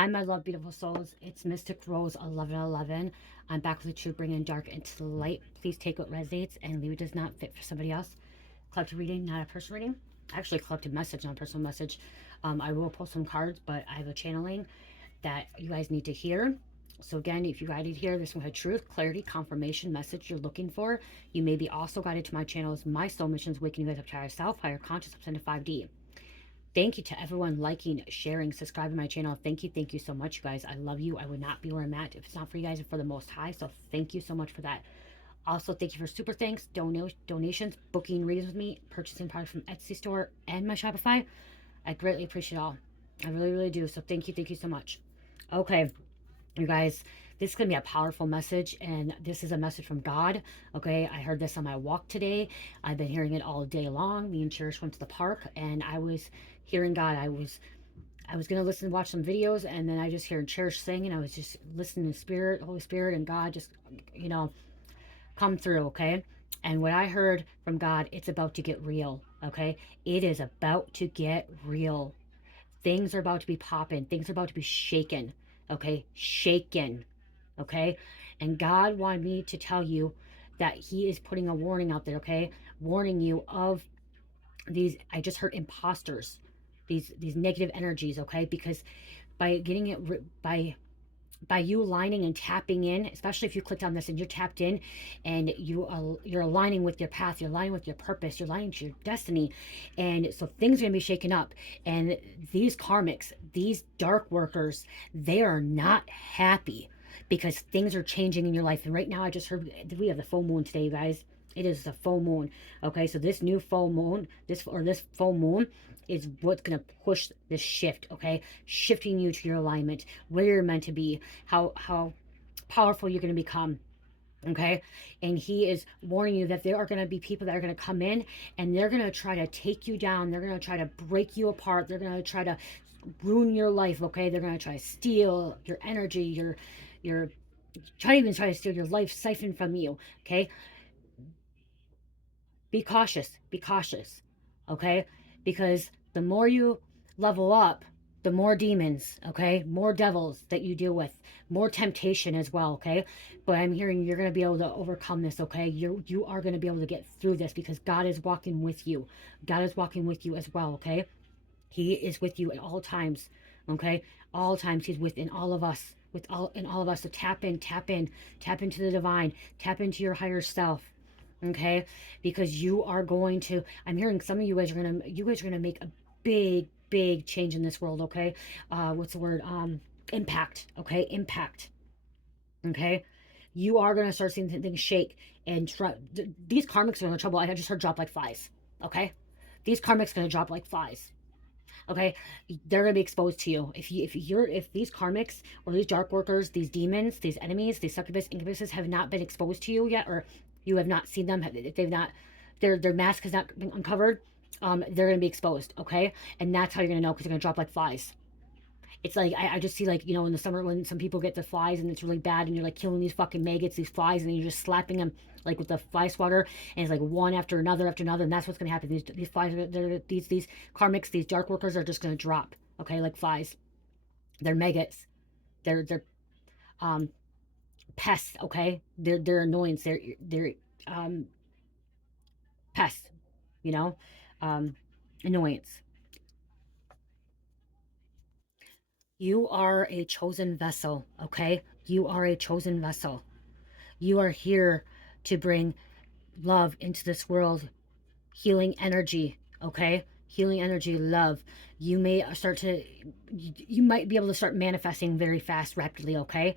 Hi, my love, beautiful souls. It's Mystic Rose 1111. I'm back with the truth, bringing dark into the light. Please take what resonates and leave it does not fit for somebody else. Collective reading, not a personal reading. Actually, collective message, not a personal message. I will post some cards, but I have a channeling that you guys need to hear. So again, if you guided here, this one had truth, clarity, confirmation, message you're looking for. You may be also guided to my channels, My Soul Missions, Waking You Guys Up to Higher Self, Higher Conscious, Up to 5D. Thank you to everyone liking, sharing, subscribing to my channel. Thank you so much, you guys. I love you. I would not be where I'm at if it's not for you guys and for the Most High. So thank you so much for that. Also, thank you for super thanks, donations, booking readings with me, purchasing products from Etsy store and my Shopify. I greatly appreciate it all. I really, really do. So thank you so much. Okay, you guys, this is going to be a powerful message, and this is a message from God. Okay, I heard this on my walk today. I've been hearing it all day long. Me and Cherish went to the park, and I was hearing God. I was gonna listen and watch some videos, and then I just hear Cherish sing, and I was just listening to Spirit, Holy Spirit, and God just, come through, okay? And what I heard from God, it's about to get real, okay? It is about to get real. Things are about to be popping. Things are about to be shaken, okay? Shaken, okay? And God wanted me to tell you that He is putting a warning out there, okay? Warning you of these, I just heard imposters, these negative energies, okay? Because by getting it, by you aligning and tapping in, especially if you clicked on this and you're tapped in and you're aligning with your path, you're aligning with your purpose, you're aligning to your destiny, and so things are going to be shaken up. And these karmics, these dark workers, they are not happy because things are changing in your life. And right now I just heard we have the full moon today, you guys. It is the full moon. Okay, so this new full moon, this full moon is what's going to push this shift, okay? Shifting you to your alignment, where you're meant to be, how powerful you're going to become, okay? And He is warning you that there are going to be people that are going to come in and they're going to try to take you down. They're going to try to break you apart. They're going to try to ruin your life, okay? They're going to try to steal your energy, your try to steal your life, siphon from you, okay? Be cautious, okay? Because the more you level up, the more demons, okay? More devils that you deal with, more temptation as well, okay? But I'm hearing you're going to be able to overcome this, okay? You are going to be able to get through this because God is walking with you. God is walking with you as well, okay? He is with you at all times, okay? All times He's within all of us, in all of us. So tap into the divine, tap into your higher self, okay? Because you are going to, I'm hearing some of you guys are gonna make a big change in this world, okay? What's the word? Impact, okay? Impact, okay? You are gonna start seeing things shake, and these karmics are in trouble. I just heard drop like flies, okay? These karmics gonna drop like flies, okay? They're gonna be exposed to you if these karmics or these dark workers, these demons, these enemies, these succubus incubuses have not been exposed to you yet, or you have not seen them, if they've not, their mask has not been uncovered, they're gonna be exposed, okay? And that's how you're gonna know, because they're gonna drop like flies. It's like I just see, like, in the summer when some people get the flies and it's really bad, and you're like killing these fucking maggots, these flies, and then you're just slapping them like with the fly swatter, and it's like one after another, and that's what's gonna happen. These flies, these karmics, these dark workers are just gonna drop, okay, like flies. They're maggots. They're um pests, okay? They're annoyance. They're um pests, you know, um annoyance. You are a chosen vessel, okay? You are a chosen vessel. You are here to bring love into this world, healing energy, okay? Healing energy, love. You may start to, you might be able to start manifesting very fast, rapidly, okay?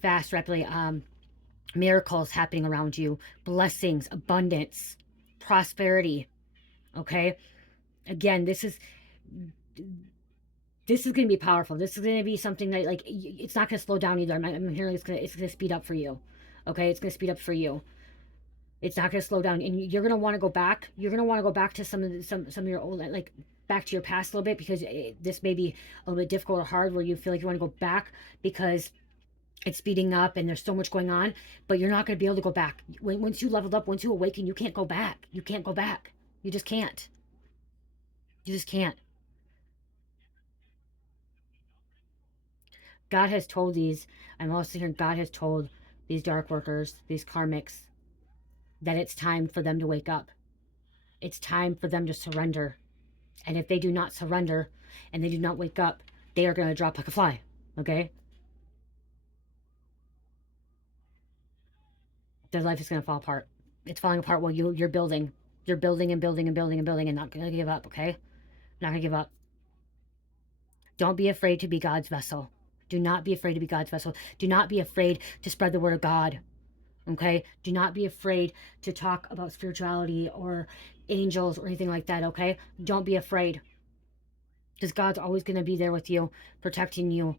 Fast, rapidly. Miracles happening around you, blessings, abundance, prosperity, okay? Again, this is going to be powerful. This is going to be something that, like, it's not going to slow down either. I'm hearing it's going to speed up for you. Okay, it's going to speed up for you. It's not going to slow down, and you're going to want to go back. You're going to want to go back to some of your old, like, back to your past a little bit, because this may be a little bit difficult or hard, where you feel like you want to go back because it's speeding up and there's so much going on. But you're not going to be able to go back. Once you leveled up, once you awaken, you can't go back. You can't go back. You just can't. You just can't. God has told these, I'm also hearing God has told these dark workers, these karmics, that it's time for them to wake up. It's time for them to surrender. And if they do not surrender and they do not wake up, they are going to drop like a fly. Okay? Their life is going to fall apart. It's falling apart while you're building. You're building and building and building and building and not going to give up. Okay? Not going to give up. Don't be afraid to be God's vessel. Do not be afraid to be God's vessel. Do not be afraid to spread the word of God. Okay? Do not be afraid to talk about spirituality or angels or anything like that. Okay? Don't be afraid. Because God's always going to be there with you, protecting you,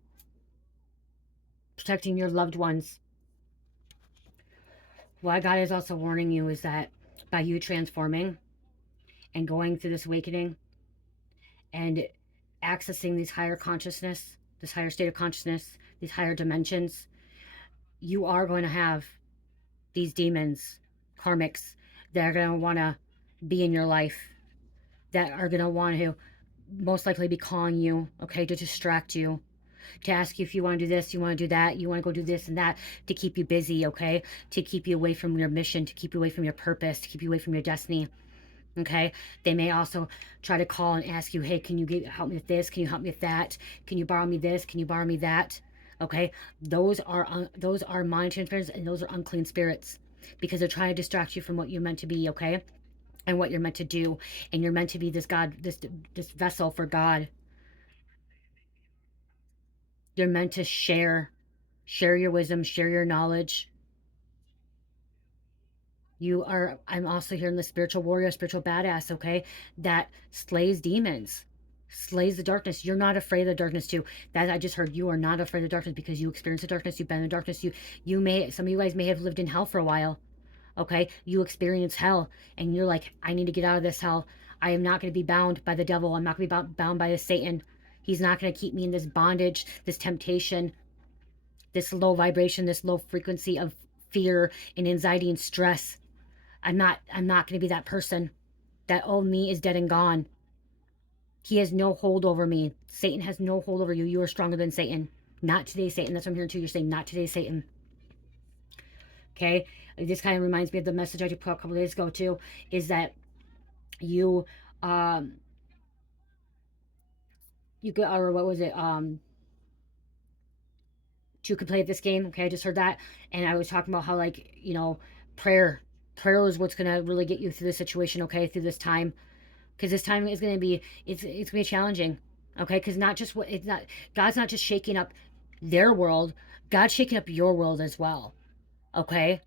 protecting your loved ones. Why God is also warning you is that by you transforming and going through this awakening and accessing these higher consciousness, this higher state of consciousness, these higher dimensions, you are going to have these demons, karmics, that are going to want to be in your life, that are going to want to most likely be calling you, okay, to distract you, to ask you if you want to do this, you want to do that, you want to go do this and that, to keep you busy, okay, to keep you away from your mission, to keep you away from your purpose, to keep you away from your destiny. Okay, they may also try to call and ask you, hey, can you help me with this? Can you help me with that? Can you borrow me this? Can you borrow me that? Okay, those are mind transference, and those are unclean spirits, because they're trying to distract you from what you're meant to be. Okay, and what you're meant to do, and you're meant to be this God, this vessel for God. You're meant to share your wisdom, share your knowledge. I'm also hearing the spiritual warrior, spiritual badass, okay, that slays demons, slays the darkness. You're not afraid of the darkness too. That I just heard, you are not afraid of darkness because you experience the darkness, you've been in the darkness, some of you guys may have lived in hell for a while, okay? You experience hell and you're like, I need to get out of this hell. I am not going to be bound by the devil. I'm not going to be bound by the Satan. He's not going to keep me in this bondage, this temptation, this low vibration, this low frequency of fear and anxiety and stress. I'm not going to be that person. That old me is dead and gone. He has no hold over me. Satan has no hold over you. You are stronger than Satan. Not today, Satan. That's what I'm hearing too. You're saying, not today, Satan. Okay? This kind of reminds me of the message I put a couple days ago too, is that you, you could, or what was it? You could play this game. Okay, I just heard that. And I was talking about how, like, prayer. Prayer is what's going to really get you through this situation, okay, through this time. Because this time is going to be, it's going to be challenging, okay? Because God's not just shaking up their world, God's shaking up your world as well, okay?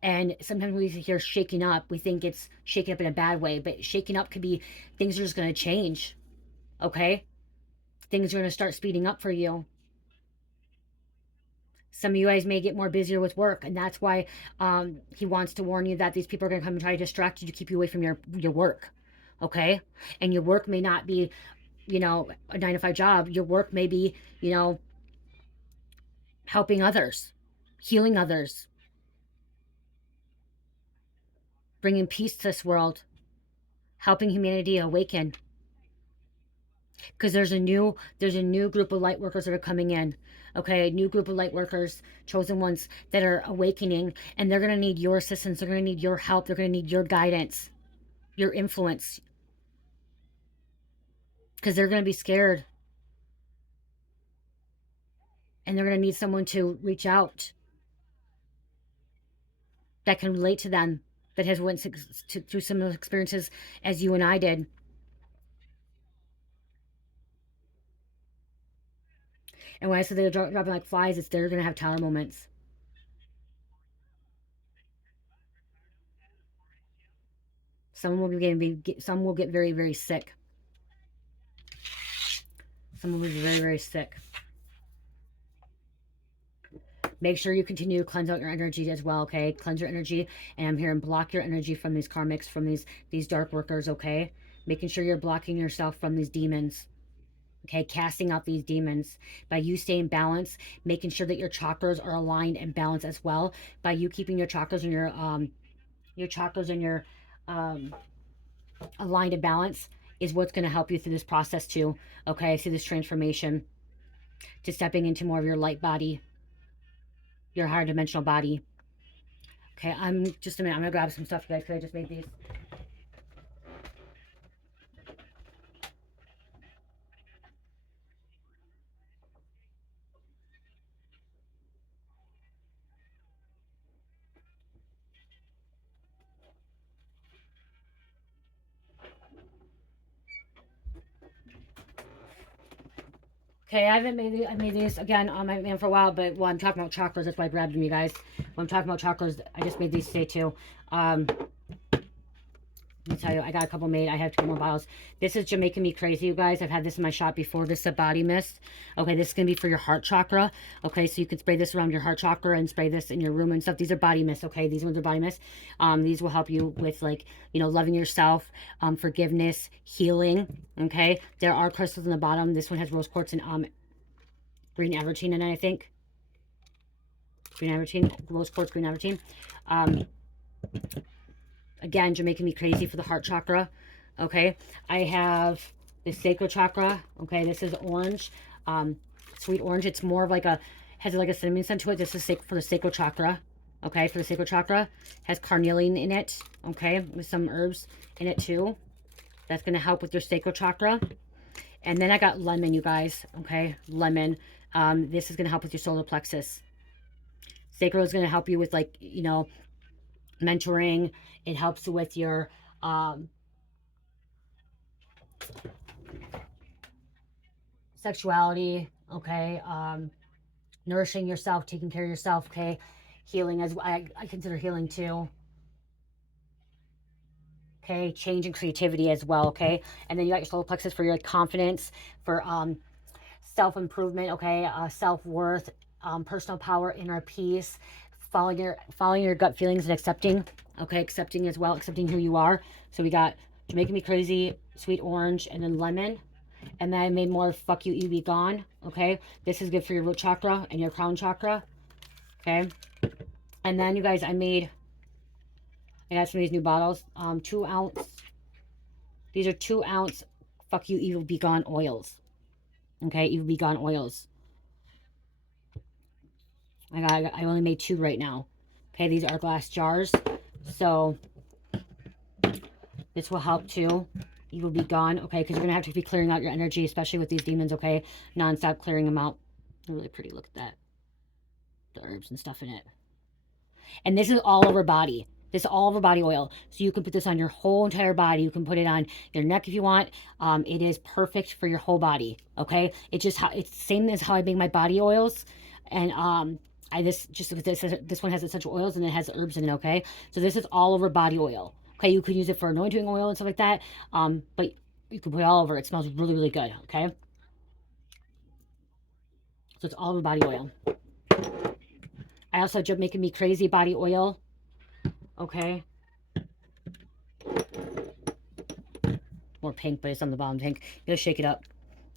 And sometimes when we hear shaking up, we think it's shaking up in a bad way, but shaking up could be things are just going to change, okay? Things are going to start speeding up for you. Some of you guys may get more busier with work, and that's why he wants to warn you that these people are going to come and try to distract you to keep you away from your work, okay? And your work may not be, a 9 to 5 job. Your work may be, helping others, healing others, bringing peace to this world, helping humanity awaken. Because there's a new group of light workers that are coming in, okay? A new group of light workers, chosen ones, that are awakening, and they're going to need your assistance. They're going to need your help. They're going to need your guidance, your influence, because they're going to be scared, and they're going to need someone to reach out that can relate to them, that has went through similar experiences as you and I did. And when I said they're dropping like flies, it's they're going to have tower moments. Some will get very, very sick. Some will be very, very sick. Make sure you continue to cleanse out your energy as well, okay? Cleanse your energy, and I'm here and block your energy from these karmics, from these dark workers, okay? Making sure you're blocking yourself from these demons, okay? Casting out these demons by you staying balanced, making sure that your chakras are aligned and balanced as well, by you keeping your chakras and your aligned and balanced is what's going to help you through this process too, okay? Through this transformation. to stepping into more of your light body, your higher dimensional body. Okay, I'm just a minute. I'm gonna grab some stuff, you guys, because I just made these. Okay, I haven't made these. I made these again on my man for a while, but while I'm talking about chakras, that's why I grabbed them, you guys. When I'm talking about chakras, I just made these today too. Let me tell you, I got a couple made. I have 2 more bottles. This is Jamaican Me Crazy, you guys. I've had this in my shop before. This is a body mist. Okay, this is going to be for your heart chakra. Okay, so you can spray this around your heart chakra and spray this in your room and stuff. These are body mists, okay? These ones are body mists. These will help you with, like, you know, loving yourself, forgiveness, healing, okay? There are crystals in the bottom. This one has rose quartz and green avertine in it, I think. Green avertine, rose quartz, green avertine. Again, Jamaican Me Crazy for the heart chakra. Okay, I have the sacral chakra. Okay, this is orange, sweet orange. It's more of like has like a cinnamon scent to it. This is for the sacral chakra. Okay, for the sacral chakra, has carnelian in it. Okay, with some herbs in it too. That's gonna help with your sacral chakra. And then I got lemon, you guys. Okay, lemon. This is gonna help with your solar plexus. Sacral is gonna help you with, like, you know, mentoring. It helps with your sexuality, okay, nourishing yourself, taking care of yourself, okay, healing as I consider healing too, okay, change and creativity as well, okay, and then you got your solar plexus for your confidence, for self-improvement, okay, self-worth, personal power, inner peace, following your gut feelings and accepting, okay, accepting as well, accepting who you are. So we got Jamaican Me Crazy, sweet orange, and then lemon. And then I made more Fuck You, You Be Gone. Okay. This is good for your root chakra and your crown chakra. Okay. And then, you guys, I got some of these new bottles. 2 ounce. These are 2 ounce Fuck You, You Be Gone oils. Okay. You Be Gone oils. I only made 2 right now. Okay. These are glass jars. So this will help too. You will be gone. Okay. Because you're going to have to be clearing out your energy, especially with these demons. Okay. Non-stop clearing them out. They're really pretty. Look at that. The herbs and stuff in it. And this is all over body. This is all over body oil. So you can put this on your whole entire body. You can put it on your neck if you want. It is perfect for your whole body. Okay. It's just it's the same as how I make my body oils. And this one has essential oils and it has herbs in it. Okay. So this is all over body oil. Okay. You could use it for anointing oil and stuff like that. But you can put it all over. It smells really, really good. Okay. So it's all over body oil. I also have Making Me Crazy body oil. Okay. More pink, but it's on the bottom pink. You gotta shake it up.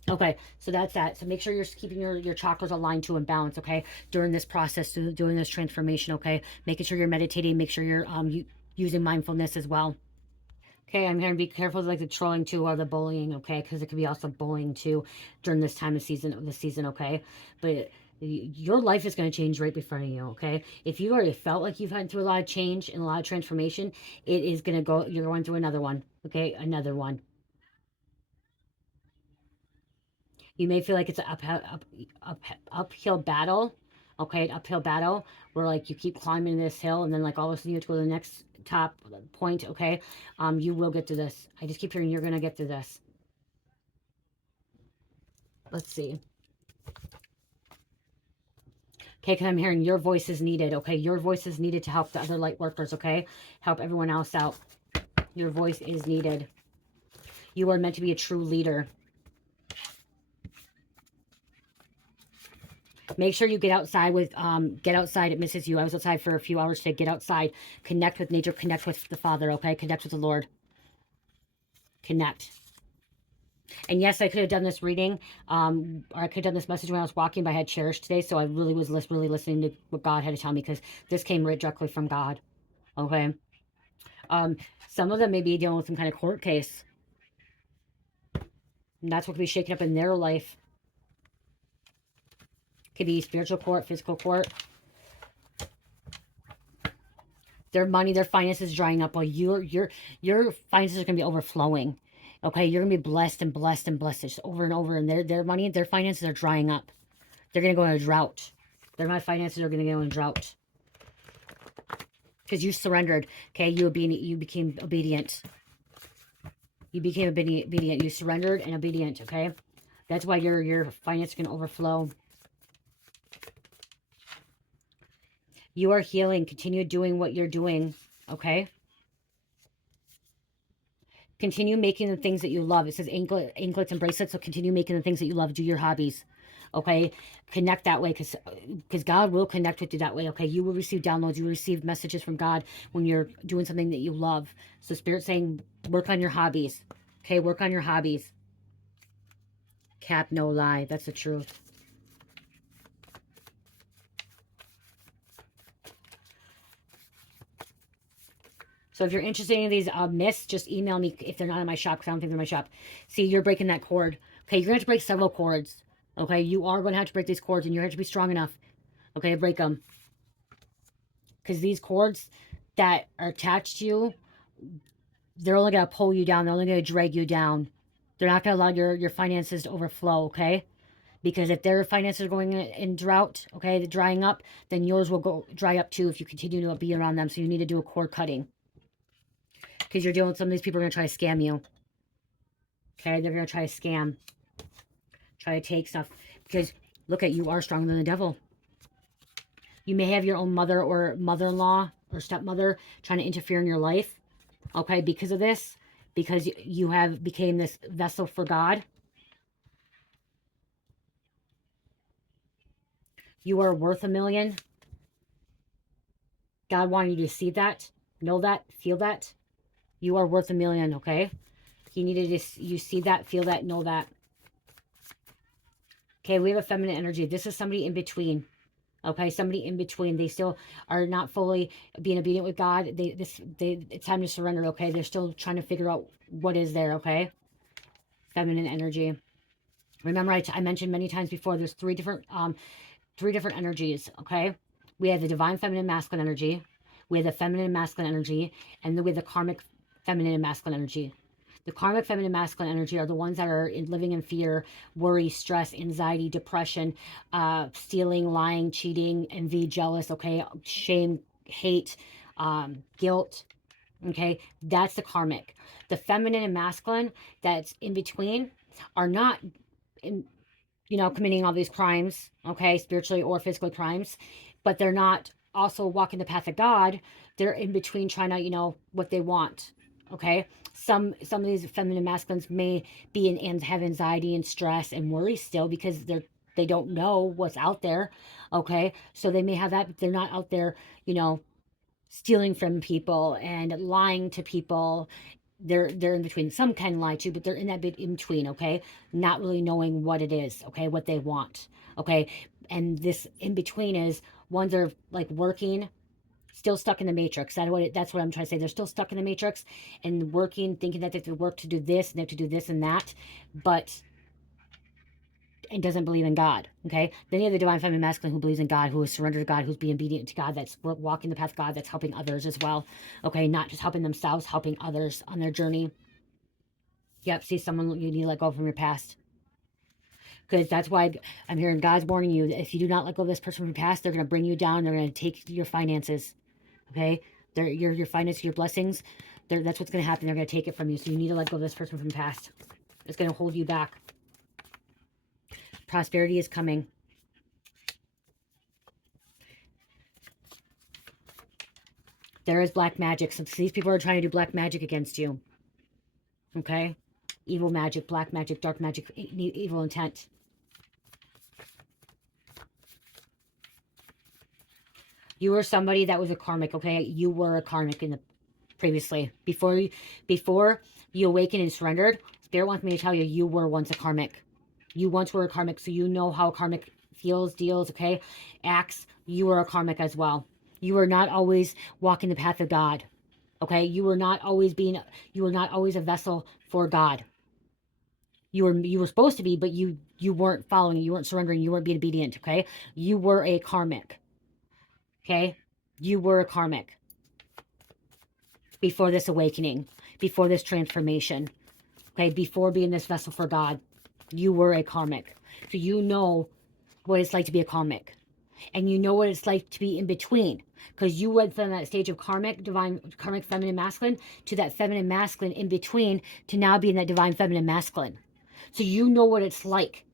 Okay, so that's that. So make sure you're keeping your chakras aligned to and balanced, okay, during this process, doing this transformation, okay? Making sure you're meditating, make sure you're using mindfulness as well. Okay, I'm going to be careful with, like, the trolling too or the bullying, okay? Because it could be also bullying too during this time of the season, okay? But your life is going to change right before you, okay? If you already felt like you've had through a lot of change and a lot of transformation, it is going to go, you're going through another one, okay? Another one. You may feel like it's an uphill battle, okay? Uphill battle where, like, you keep climbing this hill and then, like, all of a sudden you have to go to the next top point, okay? You will get through this. I just keep hearing you're going to get through this. Let's see. Okay, because I'm hearing your voice is needed, okay? Your voice is needed to help the other light workers, okay? Help everyone else out. Your voice is needed. You are meant to be a true leader. Make sure you get outside get outside. It misses you. I was outside for a few hours today. Get outside. Connect with nature. Connect with the Father, okay? Connect with the Lord. Connect. And yes, I could have done this reading, or I could have done this message when I was walking, but I had cherished today, so I really was really listening to what God had to tell me, because this came right directly from God, okay? Some of them may be dealing with some kind of court case. And that's what could be shaken up in their life. Could be spiritual court, physical court. Their money, their finances drying up. Well, your finances are gonna be overflowing. Okay, you're gonna be blessed and blessed and blessed just over and over, and their money, their finances are drying up. They're gonna go in a drought. My finances are gonna go in a drought because you surrendered. Okay, you became obedient. You became obedient. You surrendered and obedient. Okay, that's why your finances are gonna overflow. You are healing. Continue doing what you're doing. Okay. Continue making the things that you love. It says anklets and bracelets. So continue making the things that you love. Do your hobbies. Okay. Connect that way because God will connect with you that way. Okay. You will receive downloads. You will receive messages from God when you're doing something that you love. So Spirit's saying, work on your hobbies. Okay. Work on your hobbies. Cap, no lie. That's the truth. So if you're interested in these myths, just email me if they're not in my shop, because I don't think they're in my shop. See, you're breaking that cord. Okay, you're going to have to break several cords. Okay, you are going to have to break these cords, and you have to be strong enough. Okay, to break them. Because these cords that are attached to you, they're only going to pull you down. They're only going to drag you down. They're not going to allow your finances to overflow, okay? Because if their finances are going in drought, okay, drying up, then yours will go dry up too if you continue to be around them. So you need to do a cord cutting. Because you're dealing with some of these people are going to try to scam you. Okay, they're going to try to scam. Try to take stuff. Because, look at, you are stronger than the devil. You may have your own mother or mother-in-law or stepmother trying to interfere in your life. Okay, because of this. Because you have became this vessel for God. You are worth $1 million. God wanted you to see that, know that, feel that. You are worth $1 million, okay? He needed you see that, feel that, know that. Okay, we have a feminine energy. This is somebody in between. Okay, somebody in between. They still are not fully being obedient with God. It's time to surrender, okay? They're still trying to figure out what is there, okay? Feminine energy. Remember, I mentioned many times before, there's three different energies, okay? We have the divine feminine masculine energy. We have the feminine and masculine energy. And then we have the karmic feminine and masculine energy. The karmic feminine masculine energy are the ones that are living in fear, worry, stress, anxiety, depression, stealing, lying, cheating, envy, jealous, okay? Shame, hate, guilt, okay? That's the karmic. The feminine and masculine that's in between are not committing all these crimes, okay, spiritually or physically crimes, but they're not also walking the path of God. They're in between trying to, what they want, okay? Some of these feminine masculines may be and have anxiety and stress and worry still because they don't know what's out there, okay? So they may have that, but they're not out there, stealing from people and lying to people. They're in between. Some can lie too, but they're in that bit in between, okay? Not really knowing what it is, okay? What they want, okay? And this in between is ones are like working, still stuck in the matrix. That's what I'm trying to say. They're still stuck in the matrix and working, thinking that they have to work to do this and they have to do this and that, and doesn't believe in God, okay? Then you have the divine feminine masculine who believes in God, who is surrendered to God, who's being obedient to God, that's walking the path of God, that's helping others as well, okay? Not just helping themselves, helping others on their journey. Yep, see someone you need to let go from your past. Because that's why I'm hearing God's warning you that if you do not let go of this person from your past, they're going to bring you down. They're going to take your finances, okay? Your finances, your blessings, that's what's going to happen. They're going to take it from you. So you need to let go of this person from the past. It's going to hold you back. Prosperity is coming. There is black magic. So these people are trying to do black magic against you. Okay? Evil magic, black magic, dark magic, evil intent. You were somebody that was a karmic, okay? You were a karmic previously. Before you awakened and surrendered, Spirit wants me to tell you, you were once a karmic. You once were a karmic, so you know how a karmic feels, deals, okay? Acts. You were a karmic as well. You were not always walking the path of God, okay? You were not always a vessel for God. You were supposed to be, but you weren't following, you weren't surrendering, you weren't being obedient, okay? You were a karmic, okay? You were a karmic before this awakening, before this transformation, okay? Before being this vessel for God, you were a karmic. So you know what it's like to be a karmic. And you know what it's like to be in between. Because you went from that stage of karmic, divine, karmic feminine masculine to that feminine masculine in between to now being that divine feminine masculine. So you know what it's like.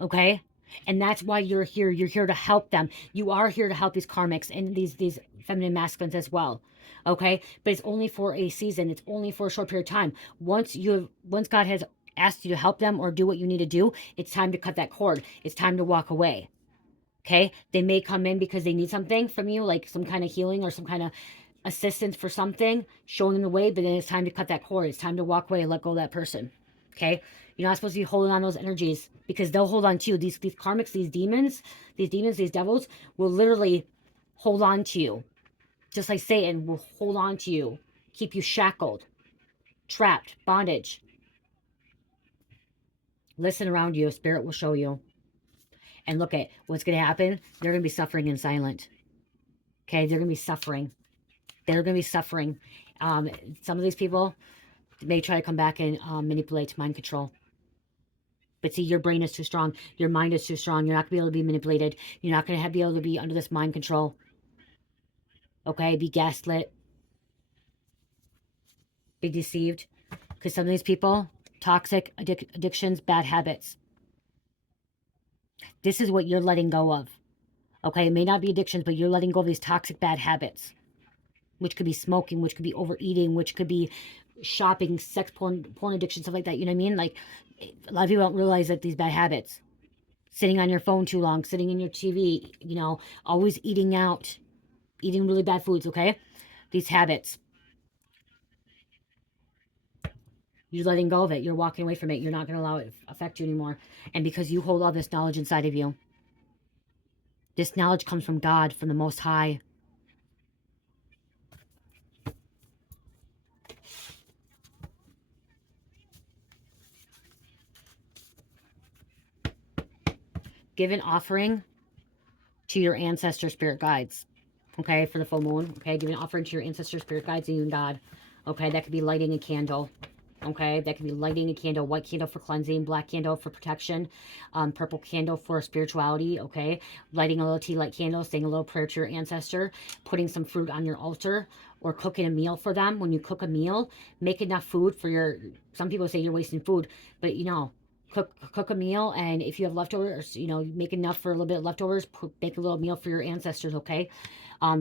Okay? And that's why you're here. You're here to help them. You are here to help these karmics and these feminine masculines as well. Okay? But it's only for a season. It's only for a short period of time. Once God has asked you to help them or do what you need to do, it's time to cut that cord. It's time to walk away. Okay? They may come in because they need something from you, like some kind of healing or some kind of assistance for something, showing them the way, but then it's time to cut that cord. It's time to walk away and let go of that person. Okay? You're not supposed to be holding on those energies because they'll hold on to you. These karmics, these demons, these devils will literally hold on to you. Just like Satan will hold on to you, keep you shackled, trapped, bondage. Listen around you. Spirit will show you. And look at what's going to happen. They're going to be suffering in silence. Okay? They're going to be suffering. They're going to be suffering. Some of these people may try to come back and manipulate, mind control. But see, your brain is too strong. Your mind is too strong. You're not going to be able to be manipulated. You're not going to be able to be under this mind control. Okay? Be gaslit. Be deceived. Because some of these people, toxic addictions, bad habits. This is what you're letting go of. Okay? It may not be addictions, but you're letting go of these toxic bad habits. Which could be smoking, which could be overeating, which could be shopping, sex, porn addiction, stuff like that. You know what I mean? Like, a lot of people don't realize that these bad habits. Sitting on your phone too long, sitting in your TV, you know, always eating out, eating really bad foods, okay? These habits. You're letting go of it. You're walking away from it. You're not going to allow it to affect you anymore. And because you hold all this knowledge inside of you, this knowledge comes from God, from the Most High. Give an offering to your ancestor spirit guides, okay, for the full moon, okay? Give an offering to your ancestor spirit guides and you and God, okay? That could be lighting a candle, okay? That could be lighting a candle, white candle for cleansing, black candle for protection, purple candle for spirituality, okay? Lighting a little tea light candle, saying a little prayer to your ancestor, putting some fruit on your altar, or cooking a meal for them. When you cook a meal, make enough food for your, some people say you're wasting food, but you know, cook a meal, and if you have leftovers, you know, make enough for a little bit of leftovers, make a little meal for your ancestors, okay?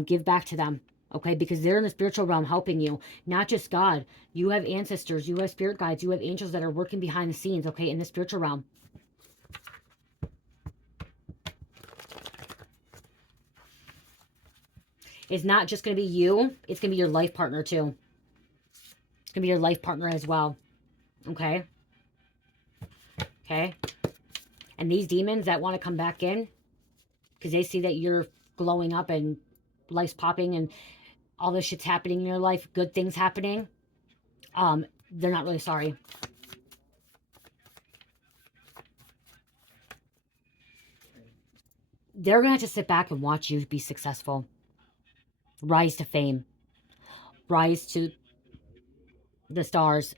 Give back to them, okay? Because they're in the spiritual realm helping you, not just God. You have ancestors, you have spirit guides, you have angels that are working behind the scenes, okay, in the spiritual realm. It's not just going to be you, it's going to be your life partner too. It's going to be your life partner as well, okay? Okay? And these demons that want to come back in, because they see that you're glowing up and life's popping and all this shit's happening in your life, good things happening, they're not really sorry. They're going to have to sit back and watch you be successful. Rise to fame. Rise to the stars.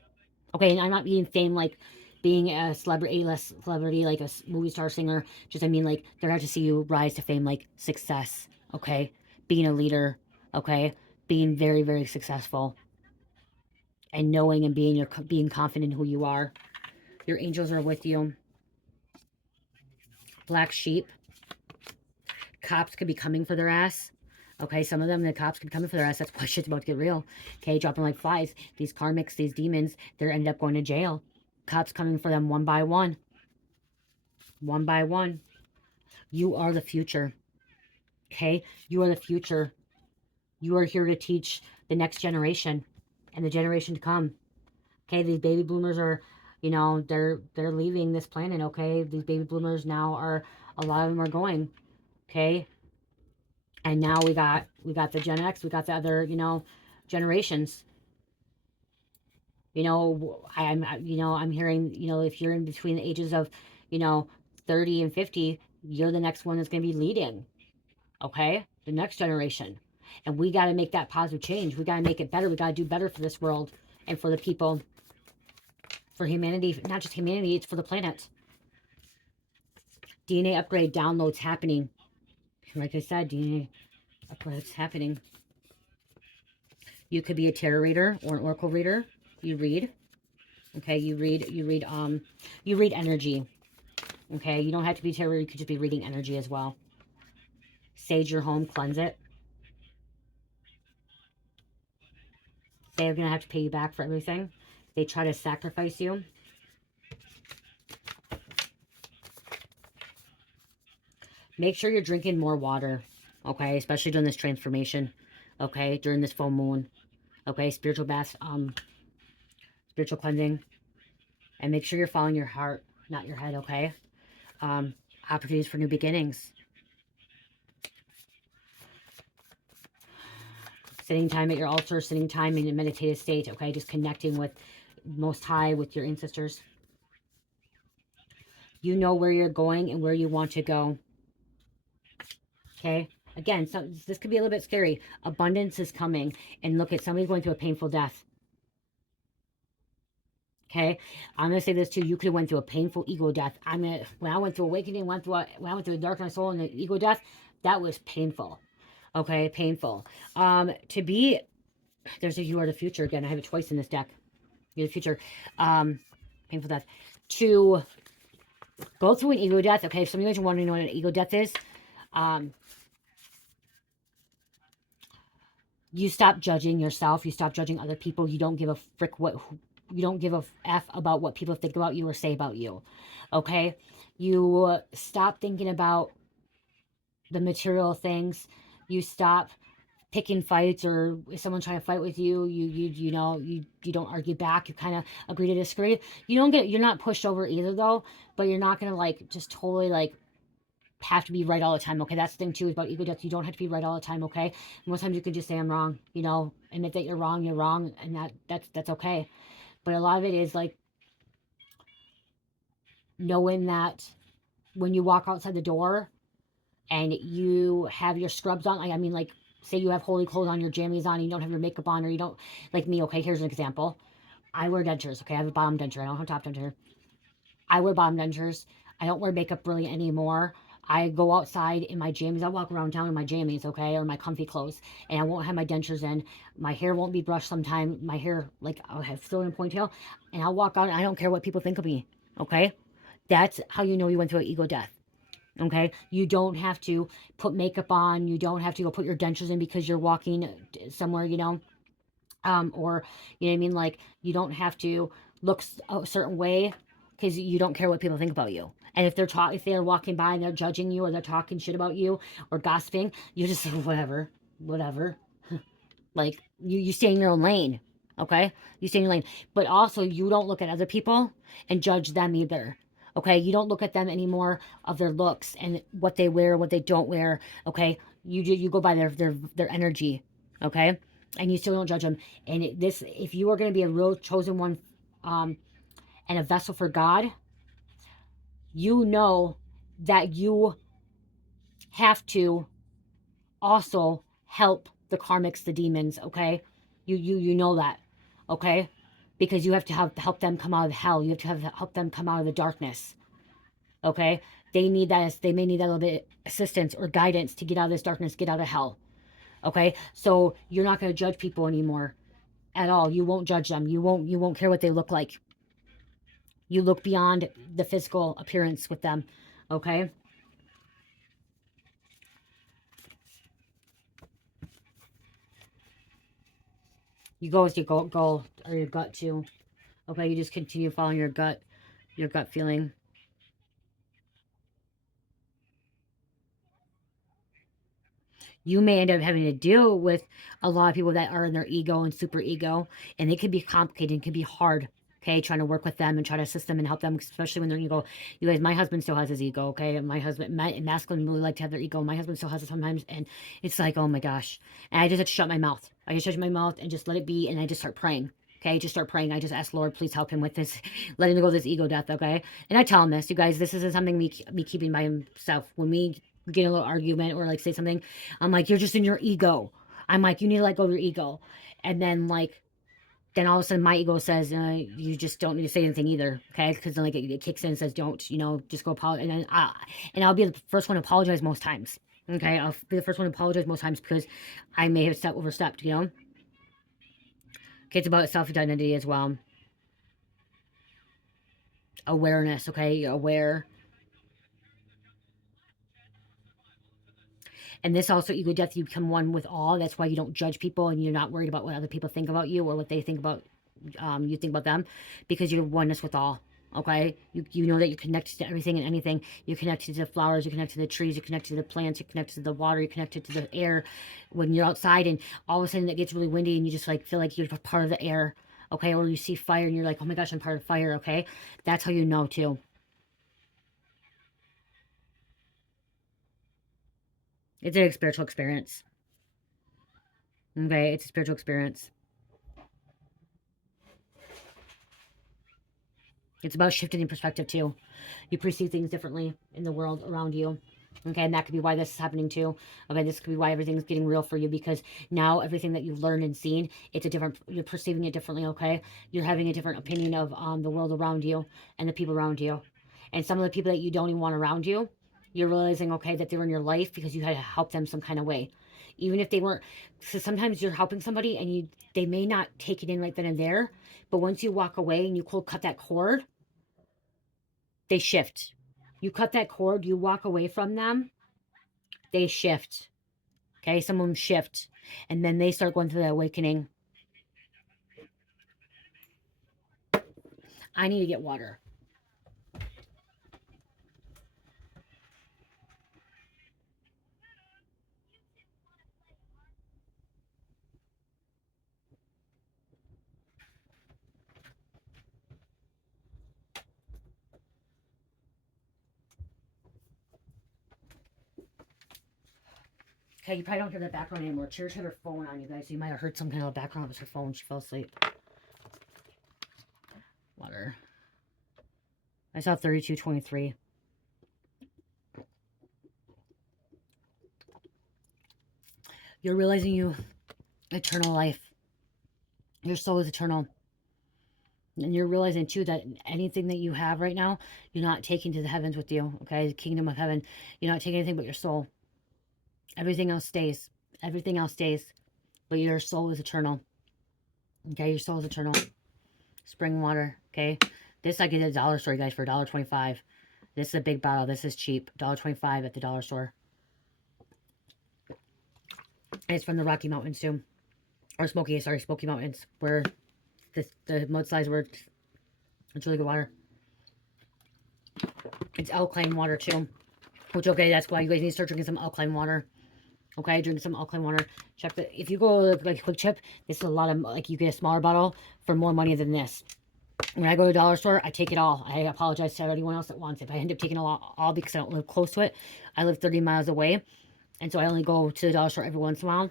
Okay, and I'm not being fame like being a celebrity, A-list celebrity, like a movie star, singer. Just, I mean, like, they're going to have to see you rise to fame, like, success, okay? Being a leader, okay? Being very, very successful. And knowing and being confident in who you are. Your angels are with you. Black sheep. Cops could be coming for their ass. Okay, some of them, the cops could be coming for their ass. That's why shit's about to get real. Okay, dropping like flies. These karmics, these demons, they're ended up going to jail. Cops coming for them one by one. One by one. You are the future. Okay? You are the future. You are here to teach the next generation and the generation to come. Okay? These baby boomers are, you know, they're leaving this planet, okay? These baby boomers now are, a lot of them are going. Okay? And now we got the Gen X, we got the other, you know, generations. You know, I'm hearing, if you're in between the ages of, you know, 30 and 50, you're the next one that's going to be leading, okay? The next generation. And we got to make that positive change. We got to make it better. We got to do better for this world and for the people, for humanity, not just humanity, it's for the planet. DNA upgrade downloads happening. Like I said, DNA upgrades happening. You could be a tarot reader or an oracle reader. You read. Okay, you read energy. Okay, you don't have to be a tarot reader, you could just be reading energy as well. Sage your home, cleanse it. They're gonna have to pay you back for everything. They try to sacrifice you. Make sure you're drinking more water, okay? Especially during this transformation, okay? During this full moon, okay? Spiritual bath, spiritual cleansing. And make sure you're following your heart, not your head, okay? Opportunities for new beginnings. Sitting time at your altar, sitting time in a meditative state, okay? Just connecting with Most High, with your ancestors. You know where you're going and where you want to go. Okay? Again, this could be a little bit scary. Abundance is coming. And look at somebody going through a painful death. Okay? I'm going to say this too. You could have went through a painful ego death. When I went through awakening, when I went through the dark of my soul and the ego death, that was painful. Okay? Painful. There's a You Are the Future again. I have it twice in this deck. You're the future. Painful death. To go through an ego death. Okay, if some of you guys are wondering what an ego death is, you stop judging yourself. You stop judging other people. You don't give a frick you don't give a F about what people think about you or say about you. Okay? You stop thinking about the material things. You stop picking fights, or if someone's trying to fight with you, you don't argue back. You kind of agree to disagree. You're not pushed over either though, but you're not gonna just totally have to be right all the time. Okay, that's the thing too about ego death. You don't have to be right all the time. Okay, most times you can just say I'm wrong. Admit that you're wrong, and that's okay. But a lot of it is knowing that when you walk outside the door and you have your scrubs on, say you have holy clothes on, your jammies on, and you don't have your makeup on, or you don't, like me, okay, here's an example. I wear dentures, okay, I have a bottom denture, I don't have a top denture. I wear bottom dentures. I don't wear makeup really anymore. I go outside in my jammies. I walk around town in my jammies, okay, or my comfy clothes, and I won't have my dentures in. My hair won't be brushed sometime. My hair, I'll have throw in a ponytail, and I'll walk out, and I don't care what people think of me, okay? That's how you know you went through an ego death, okay? You don't have to put makeup on. You don't have to go put your dentures in because you're walking somewhere, or, you know what I mean? You don't have to look a certain way because you don't care what people think about you. And if they're walking by and they're judging you, or they're talking shit about you or gossiping, you just say, whatever. You stay in your own lane, okay? You stay in your lane. But also, you don't look at other people and judge them either, okay? You don't look at them anymore of their looks and what they wear, what they don't wear, okay? You go by their energy, okay? And you still don't judge them. And if you are going to be a real chosen one, and a vessel for God, you know that you have to also help the karmics, the demons, okay? You know that, okay? Because you have to help them come out of hell. You have to help them come out of the darkness, okay? They may need that little bit of assistance or guidance to get out of this darkness, get out of hell, okay? So you're not going to judge people anymore at all. You won't judge them. You won't care what they look like. You look beyond the physical appearance with them, okay? You go with your goal or your gut too, okay? You just continue following your gut feeling. You may end up having to deal with a lot of people that are in their ego and super ego, and it can be complicated and can be hard, okay? Trying to work with them and try to assist them and help them, especially when they're ego. You guys, my husband still has his ego, okay? My husband, masculine really like to have their ego. My husband still has it sometimes, and it's like, oh my gosh. And I just have to shut my mouth. I just shut my mouth and just let it be, and I just start praying. Okay, just start praying. I just ask Lord, please help him with this, letting go of this ego death, okay? And I tell him this, you guys, this isn't something me keeping by himself. When we get in a little argument or like say something, I'm like, you're just in your ego. I'm like, you need to let go of your ego. And then like, then all of a sudden my ego says, you just don't need to say anything either, okay? Because then like it kicks in and says, don't, just go apologize. And I'll be the first one to apologize most times, okay? I'll be the first one to apologize most times because I may have overstepped, Okay, it's about self-identity as well. Awareness, okay? You're aware. And this also, ego death, you become one with all. That's why you don't judge people and you're not worried about what other people think about you or what they think about, you think about them, because you're oneness with all, okay? You know that you're connected to everything and anything. You're connected to the flowers, you're connected to the trees, you're connected to the plants, you're connected to the water, you're connected to the air. When you're outside and all of a sudden it gets really windy and you just like feel like you're part of the air, okay? Or you see fire and you're like, oh my gosh, I'm part of fire, okay? That's how you know too. It's a spiritual experience. Okay, it's a spiritual experience. It's about shifting in perspective too. You perceive things differently in the world around you. Okay, and that could be why this is happening too. Okay, this could be why everything's getting real for you, because now everything that you've learned and seen, it's a different, you're perceiving it differently, okay? You're having a different opinion of the world around you and the people around you. And some of the people that you don't even want around you, you're realizing, okay, that they're in your life because you had to help them some kind of way. Even if they weren't, so sometimes you're helping somebody and they may not take it in right then and there, but once you walk away and you cold cut that cord, they shift. You cut that cord, you walk away from them, they shift. Okay, some of them shift. And then they start going through the awakening. I need to get water. Okay, you probably don't hear the background anymore. Cheers had her phone on, you guys. So you might have heard some kind of background. It was her phone. She fell asleep. Water. I saw 3223. You're realizing you eternal life. Your soul is eternal. And you're realizing too that anything that you have right now, you're not taking to the heavens with you. Okay, the kingdom of heaven. You're not taking anything but your soul. Everything else stays. Everything else stays. But your soul is eternal. Okay, your soul is eternal. Spring water. Okay. This I get at the dollar store, guys, for $1.25. This is a big bottle. This is cheap. $1.25 at the dollar store. And it's from the Rocky Mountains too. Or Smoky Mountains. Where the mudslides were. It's really good water. It's alkaline water too. Which, okay, that's why you guys need to start drinking some alkaline water. Okay, drink some alkaline water. Check the, if you go like Quick Chip, this is a lot of, like, you get a smaller bottle for more money than this. When I go to the dollar store, I take it all. I apologize to anyone else that wants it. I end up taking all because I don't live close to it. I live 30 miles away. And so I only go to the dollar store every once in a while.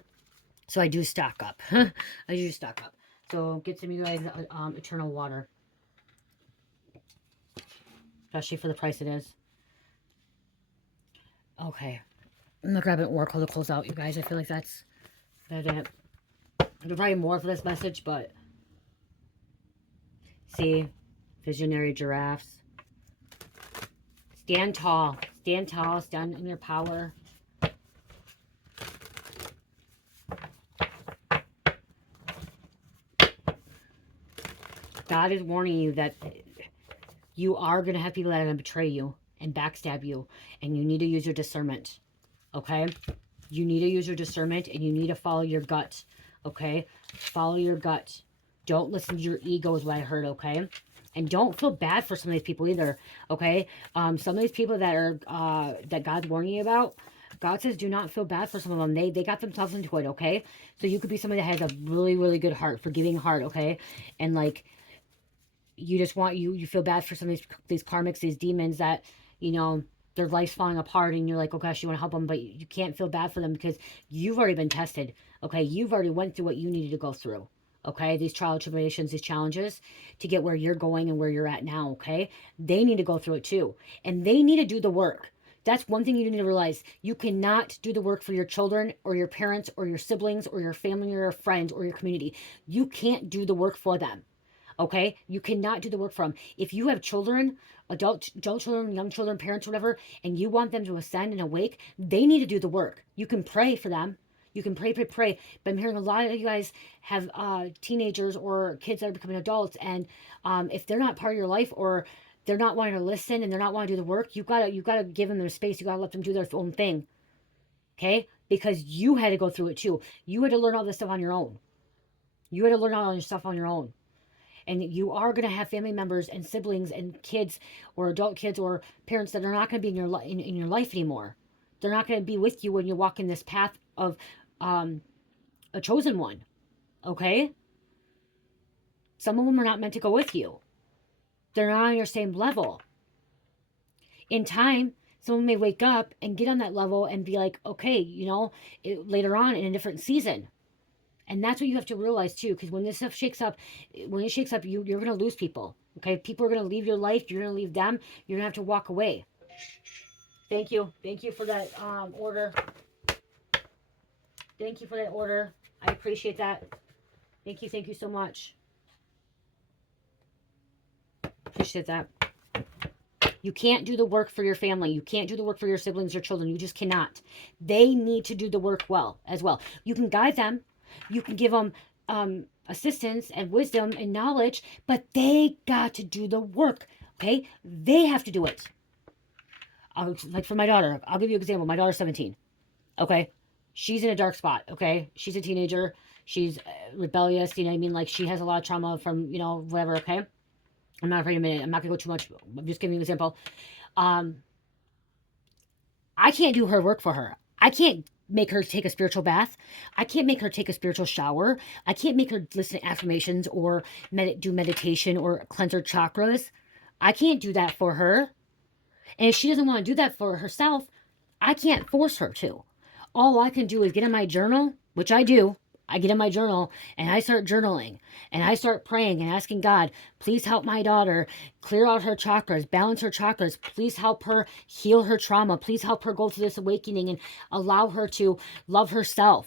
So I do stock up. I do stock up. So get some of you guys eternal water. Especially for the price it is. Okay. I'm gonna grab an oracle to close out, you guys. I feel like that's it. There's probably more for this message, but see, visionary giraffes. Stand tall. Stand tall. Stand in your power. God is warning you that you are going to have people that are going to betray you and backstab you. And you need to use your discernment. Okay? You need to use your discernment and you need to follow your gut. Okay? Follow your gut. Don't listen to your ego is what I heard. Okay? And don't feel bad for some of these people either. Okay? Some of these people that are that God's warning you about, God says do not feel bad for some of them. They got themselves into it. Okay? So you could be somebody that has a really, really good heart, forgiving heart. Okay? And like, you just want, you feel bad for some of these karmics, these demons that, their life's falling apart and you're like, oh gosh, you want to help them, but you can't feel bad for them because you've already been tested. Okay. You've already went through what you needed to go through. okay? These trial tribulations, these challenges to get where you're going and where you're at now, okay? They need to go through it too. And they need to do the work. That's one thing you need to realize. You cannot do the work for your children or your parents or your siblings or your family or your friends or your community. You can't do the work for them, okay? You cannot do the work for them. If you have children, adult children, young children, parents, whatever, and you want them to ascend and awake, they need to do the work. You can pray for them. You can pray, pray, pray. But I'm hearing a lot of you guys have teenagers or kids that are becoming adults, and if they're not part of your life or they're not wanting to listen and they're not wanting to do the work, you gotta give them their space. You gotta let them do their own thing, okay? Because you had to go through it too. You had to learn all this stuff on your own. You had to learn all your stuff on your own. And you are going to have family members and siblings and kids or adult kids or parents that are not going to be in your in your life anymore. They're not going to be with you when you walk in this path of a chosen one. Okay? Some of them are not meant to go with you. They're not on your same level. In time, someone may wake up and get on that level and be like, okay, you know, later on in a different season. And that's what you have to realize too, because when this stuff shakes up, when it shakes up, you're going to lose people. Okay? People are going to leave your life. You're going to leave them. You're going to have to walk away. Thank you. Thank you for that order. Thank you for that order. I appreciate that. Thank you. Thank you so much. Appreciate that. You can't do the work for your family. You can't do the work for your siblings or children. You just cannot. They need to do the work well as well. You can guide them. You can give them assistance and wisdom and knowledge, but they got to do the work, okay? They have to do it. Like for my daughter, I'll give you an example. My daughter's 17, okay? She's in a dark spot, okay? She's a teenager. She's rebellious, you know what I mean? Like she has a lot of trauma from, you know, whatever, okay? I'm not afraid of a minute. I'm not going to go too much. I'm just giving you an example. I can't do her work for her. I can't make her take a spiritual bath. I can't make her take a spiritual shower. I can't make her listen to affirmations or do meditation or cleanse her chakras. I can't do that for her. And if she doesn't want to do that for herself, I can't force her to. All I can do is get in my journal, which I do. I get in my journal and I start journaling and I start praying and asking God, please help my daughter clear out her chakras, balance her chakras. Please help her heal her trauma. Please help her go through this awakening and allow her to love herself.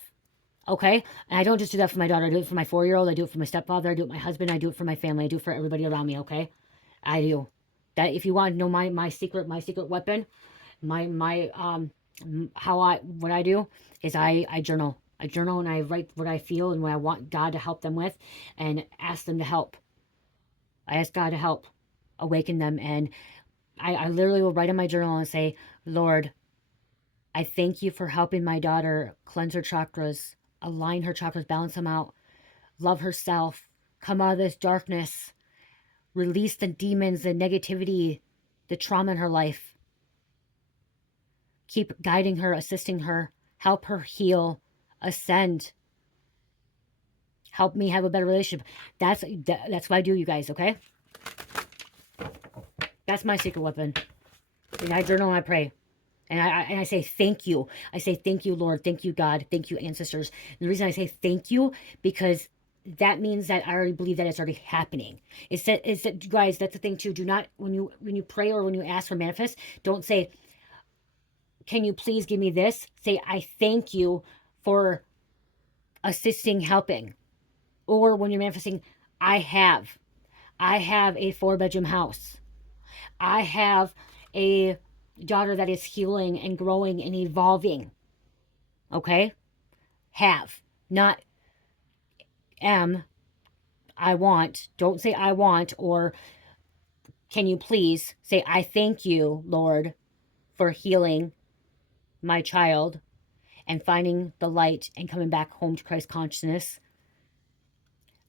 Okay? And I don't just do that for my daughter. I do it for my 4-year-old. I do it for my stepfather. I do it for my husband. I do it for my family. I do it for everybody around me. Okay? I do. That if you want to know my secret weapon, what I do is I journal. I journal and I write what I feel and what I want God to help them with and ask them to help. I ask God to help awaken them. And I literally will write in my journal and say, Lord, I thank you for helping my daughter cleanse her chakras, align her chakras, balance them out, love herself, come out of this darkness, release the demons, the negativity, the trauma in her life. Keep guiding her, assisting her, help her heal, ascend, help me have a better relationship. That's what I do, you guys, okay? That's my secret weapon. And I journal and I pray. And I say thank you. I say thank you, Lord. Thank you, God. Thank you, ancestors. And the reason I say thank you, because that means that I already believe that it's already happening. It's that you guys, that's the thing too. Do not, when you pray or when you ask for manifest, don't say, can you please give me this? Say, I thank you for assisting, helping. Or when you're manifesting, I have a 4-bedroom house. I have a daughter that is healing and growing and evolving. Okay? Have. Not I want. Don't say I want or can you please. Say, I thank you, Lord, for healing my child and finding the light and coming back home to Christ consciousness.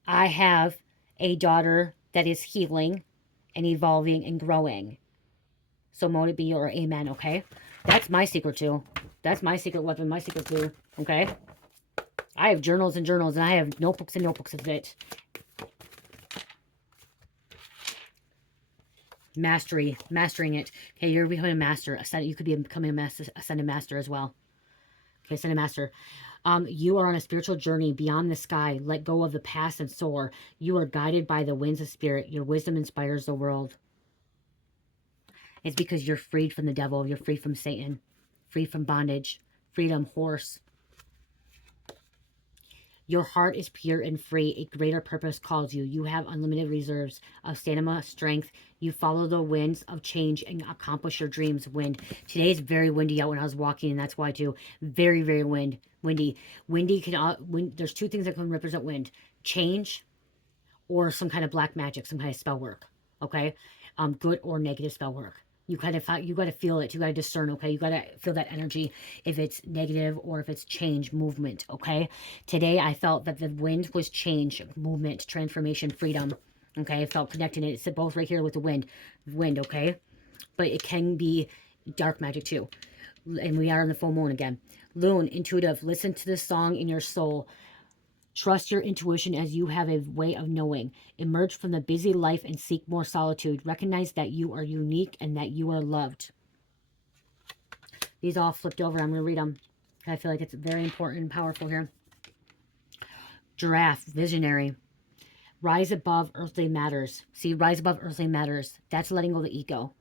I have a daughter that is healing and evolving and growing. So mote it be your amen, okay? That's my secret too. That's my secret weapon, my secret clue, okay? I have journals and journals, and I have notebooks and notebooks of it. Mastering it. Okay, you're becoming a master. You could be becoming a master, ascended master as well. Okay, Ascended Master. You are on a spiritual journey beyond the sky. Let go of the past and soar. You are guided by the winds of spirit. Your wisdom inspires the world. It's because you're freed from the devil. You're free from Satan. Free from bondage. Freedom, horse. Your heart is pure and free. A greater purpose calls you. You have unlimited reserves of stamina, strength. You follow the winds of change and accomplish your dreams. Wind. Today is very windy out when I was walking, and that's why too. Very, very windy. Windy can. There's two things that can represent wind: change, or some kind of black magic, some kind of spell work. Okay, good or negative spell work. You got to feel it. You got to discern, okay? You got to feel that energy if it's negative or if it's change, movement, okay? Today, I felt that the wind was change, movement, transformation, freedom, okay? I felt connected. It's both right here with the wind, okay? But it can be dark magic too. And we are in the full moon again. Loon, intuitive. Listen to the song in your soul. Trust your intuition as you have a way of knowing. Emerge from the busy life and seek more solitude. Recognize that you are unique and that you are loved. These all flipped over. I'm going to read them. I feel like it's very important and powerful here. Giraffe, visionary. Rise above earthly matters. See, rise above earthly matters. That's letting go of the ego.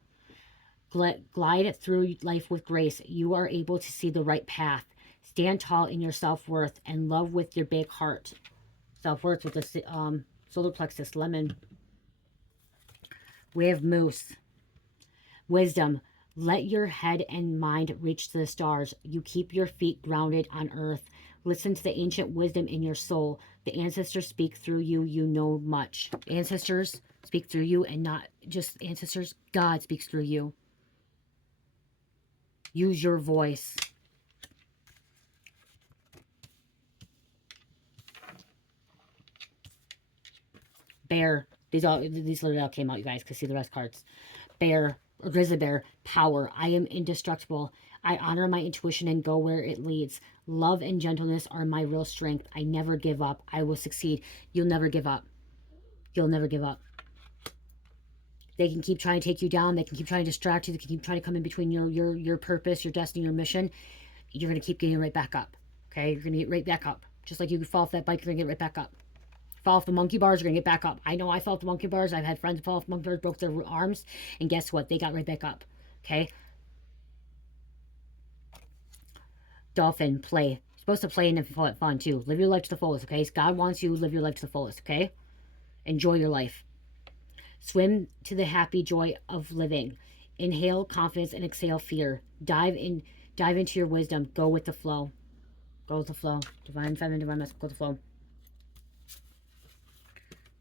Glide through life with grace. You are able to see the right path. Stand tall in your self-worth and love with your big heart. Self-worth with the solar plexus, lemon. We have moose. Wisdom. Let your head and mind reach to the stars. You keep your feet grounded on earth. Listen to the ancient wisdom in your soul. The ancestors speak through you. You know much. Ancestors speak through you, and not just ancestors. God speaks through you. Use your voice. Bear. These literally all came out, you guys, because see the rest cards. Bear, or grizzly bear, power. I am indestructible. I honor my intuition and go where it leads. Love and gentleness are my real strength. I never give up. I will succeed. You'll never give up. You'll never give up. They can keep trying to take you down. They can keep trying to distract you. They can keep trying to come in between your purpose, your destiny, your mission. You're going to keep getting right back up. Okay? You're going to get right back up. Just like you fall off that bike, you're going to get right back up. Fall off the monkey bars, you're going to get back up. I know I fell off the monkey bars. I've had friends fall off monkey bars, broke their arms, and guess what? They got right back up. Okay? Dolphin, play. You're supposed to play and have fun too. Live your life to the fullest, okay? God wants you to live your life to the fullest, okay? Enjoy your life. Swim to the happy joy of living. Inhale confidence and exhale fear. Dive into your wisdom. Go with the flow. Go with the flow. Divine feminine, divine masculine, go with the flow.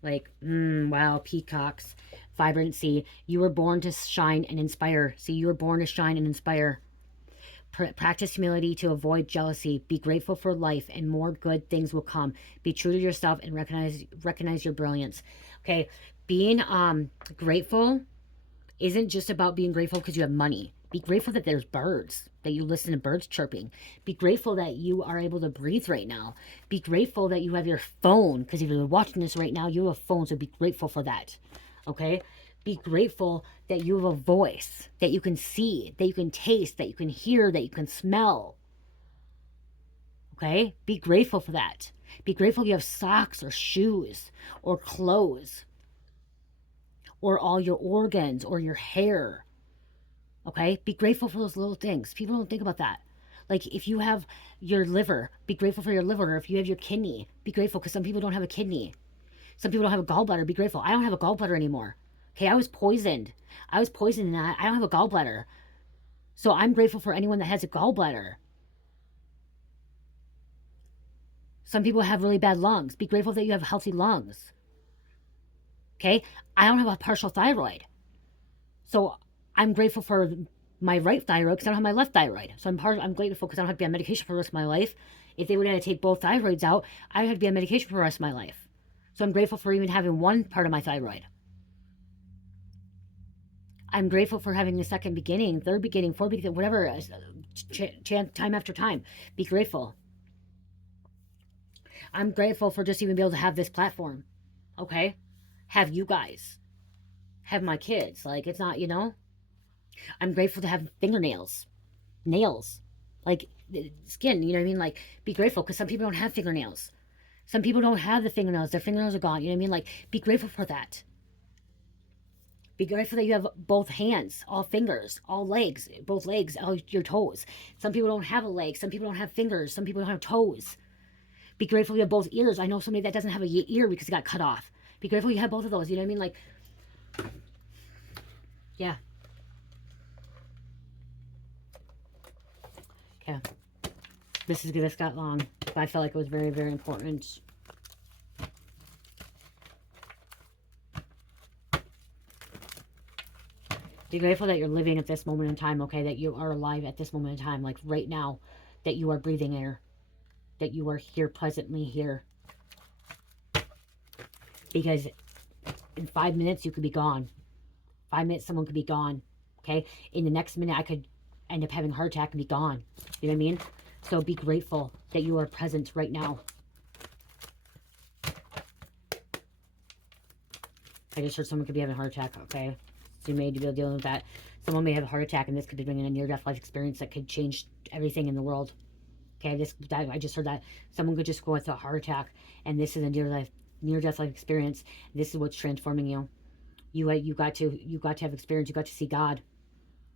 Like, wow, peacocks. Vibrancy. You were born to shine and inspire. See, you were born to shine and inspire. Practice humility to avoid jealousy. Be grateful for life and more good things will come. Be true to yourself and recognize your brilliance. Okay, being grateful isn't just about being grateful because you have money. Be grateful that there's birds, that you listen to birds chirping. Be grateful that you are able to breathe right now. Be grateful that you have your phone, because if you're watching this right now, you have a phone, so be grateful for that. Okay? Be grateful that you have a voice, that you can see, that you can taste, that you can hear, that you can smell. Okay? Be grateful for that. Be grateful you have socks or shoes or clothes or all your organs or your hair. Okay? Be grateful for those little things. People don't think about that. Like if you have your liver, be grateful for your liver. Or if you have your kidney, be grateful because some people don't have a kidney. Some people don't have a gallbladder. Be grateful. I don't have a gallbladder anymore. Okay, I was poisoned. I and I don't have a gallbladder. So I'm grateful for anyone that has a gallbladder. Some people have really bad lungs. Be grateful that you have healthy lungs. Okay, I don't have a partial thyroid. So I'm grateful for my right thyroid because I don't have my left thyroid. So I'm grateful because I don't have to be on medication for the rest of my life. If they would have to take both thyroids out, I would have to be on medication for the rest of my life. So I'm grateful for even having one part of my thyroid. I'm grateful for having a second beginning, third beginning, fourth beginning, whatever, time after time. Be grateful. I'm grateful for just even being able to have this platform. Okay? Have you guys. Have my kids. Like, it's not, I'm grateful to have fingernails. Nails. Like, skin, you know what I mean? Like, be grateful, because some people don't have fingernails. Some people don't have the fingernails. Their fingernails are gone. You know what I mean? Like, be grateful for that. Be grateful that you have both hands, all fingers, all legs, both legs, all your toes. Some people don't have a leg. Some people don't have fingers. Some people don't have toes. Be grateful you have both ears. I know somebody that doesn't have a ear because it got cut off. Be grateful you have both of those. You know what I mean? Like, yeah. Okay. This got long, but I felt like it was very, very important. Be grateful that you're living at this moment in time, okay? That you are alive at this moment in time, like right now, that you are breathing air, that you are here, presently here. Because in 5 minutes, you could be gone. 5 minutes, someone could be gone, okay? In the next minute, I could end up having a heart attack and be gone. You know what I mean? So be grateful that you are present right now. I just heard someone could be having a heart attack, okay? So you may be dealing with that. Someone may have a heart attack, and this could be bringing a near-death life experience that could change everything in the world. Okay, I just heard that someone could just go with a heart attack, and this is a near-death life experience. This is what's transforming you. You got to have experience. You got to see God.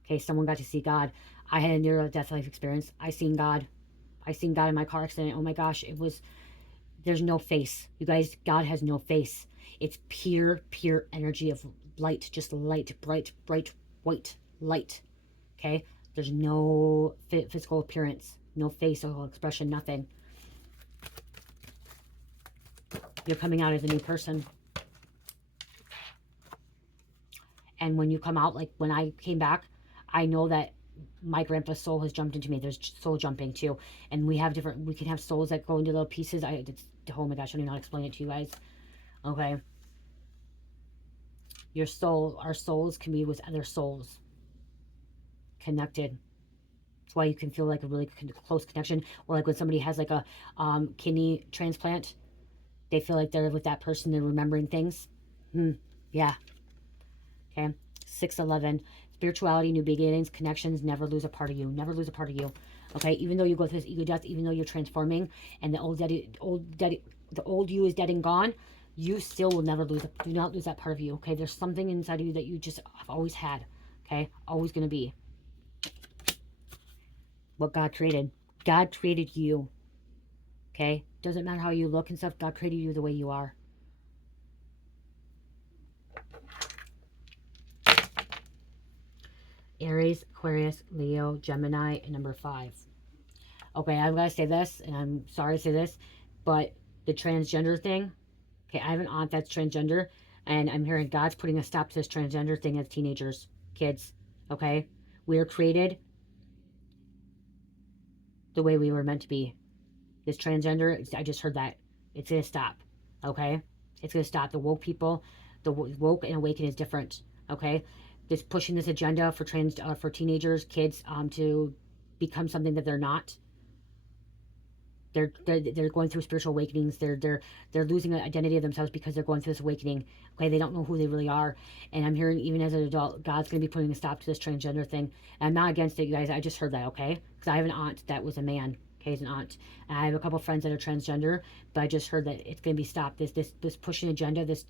Okay, someone got to see God. I had a near-death life experience. I seen God. I seen God in my car accident. Oh my gosh, it was. There's no face, you guys. God has no face. It's pure energy of light, just light, bright white light. Okay, there's no physical appearance, no facial expression, nothing. You're coming out as a new person. And when you come out, like when I came back, I know that my grandpa's soul has jumped into me. There's soul jumping too. And we can have souls that go into little pieces. Oh my gosh, I don't even know how to explain it to you guys. Okay. Our souls can be with other souls. Connected. That's why you can feel like a really close connection. Or like when somebody has like a kidney transplant, they feel like they're with that person. They're remembering things. Yeah. Okay. 611. Spirituality, new beginnings, connections, never lose a part of you. Never lose a part of you. Okay. Even though you go through this ego death, even though you're transforming, and the old you is dead and gone, you still will never do not lose that part of you. Okay. There's something inside of you that you just have always had. Okay. Always going to be. What God created. God created you. Okay. Doesn't matter how you look and stuff. God created you the way you are. Aries, Aquarius, Leo, Gemini, and number 5. Okay, I'm going to say this, and I'm sorry to say this, but the transgender thing, okay, I have an aunt that's transgender, and I'm hearing God's putting a stop to this transgender thing as teenagers, kids, okay? We are created the way we were meant to be. This transgender, I just heard that. It's going to stop, okay? It's going to stop. The woke people, the woke and awaken is different, okay? This pushing this agenda for for teenagers, kids, to become something that they're not. They're going through spiritual awakenings. They're losing an identity of themselves because they're going through this awakening. Okay, they don't know who they really are. And I'm hearing, even as an adult, God's going to be putting a stop to this transgender thing. And I'm not against it, you guys. I just heard that, okay? Because I have an aunt that was a man. Okay, he's an aunt. And I have a couple of friends that are transgender, but I just heard that it's going to be stopped. This pushing agenda, this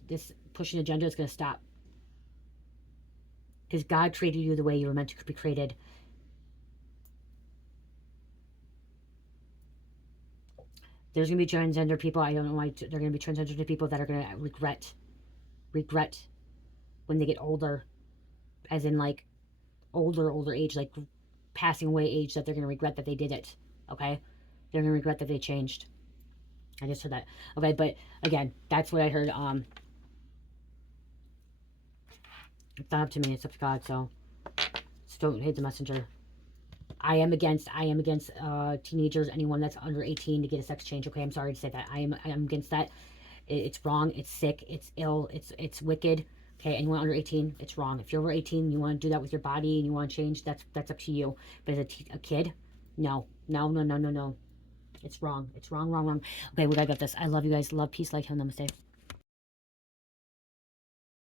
pushing agenda is going to stop. Because God created you the way you were meant to be created. There's going to be transgender people. I don't know why they're going to be transgender people that are going to regret when they get older, as in like older age, like passing away age, that they're going to regret that they did it. Okay, they're going to regret that they changed. I just heard that. Okay, but again, that's what I heard. It's not up to me. It's up to God. So don't hate the messenger. I am against teenagers, anyone that's under 18 to get a sex change. Okay, I'm sorry to say that. I am against that. It's wrong. It's sick. It's ill. It's wicked. Okay, anyone under 18, it's wrong. If you're over 18, you want to do that with your body and you want to change, that's up to you. But as a kid, no. It's wrong. It's wrong. Okay, we gotta get this. I love you guys. Love, peace, light, health, namaste.